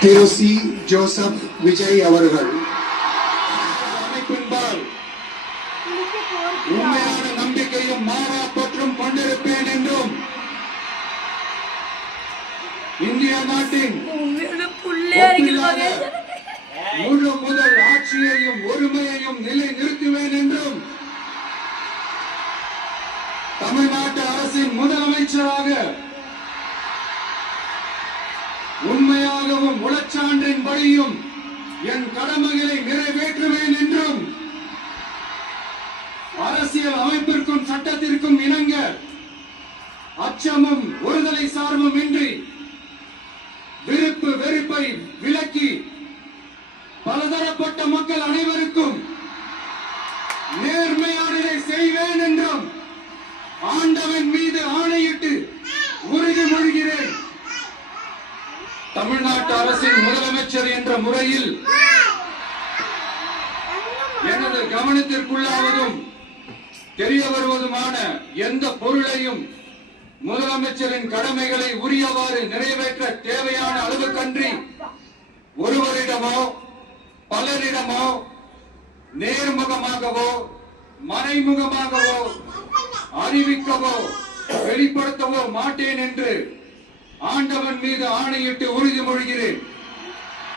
திரு C. Joseph Vijay அவர்கள் அமைப்பின்பால் உண்மையான நம்பிக்கையும் மாறா பற்றும் கொண்டிருப்பேன் என்றும் இந்திய நாட்டின் முழு முதல் ஆட்சியையும் ஒருமையையும் நிலை நிறுத்துவேன் என்றும் தமிழ்நாட்டு அரசின் முதலமைச்சராக உண்மையாகவும் உளச்சான்றின்படியும் என் கடமைகளை நிறைவேற்றுவேன் என்றும் அரசியல் அமைப்பிற்கும் சட்டத்திற்கும் இணங்க அச்சமும் ஒருதலை சார்பும் இன்றி விருப்பு வெறுப்பை விலக்கி பலதரப்பட்ட மக்கள் அனைவருக்கும் நேர்மையானதை செய்வேன் என்றும் ஆண்டவன் மீது ஆணையிட்டு உறுதிமொழிகிறேன். தமிழ்நாட்டு அரசின் முதலமைச்சர் என்ற முறையில் எனது கவனத்திற்குள்ளாவதும் தெரிய வருவதுமான எந்த பொருளையும் முதலமைச்சரின் கடமைகளை உரியவாறு நிறைவேற்ற தேவையான அளவுக்கன்றி ஒருவரிடமோ பலரிடமோ நேர்முகமாகவோ மறைமுகமாகவோ அறிவிக்கவோ வெளிப்படுத்தவோ மாட்டேன் என்று ஆண்டவன் மீது ஆணையிட்டு உறுதிமொழிகிறேன்.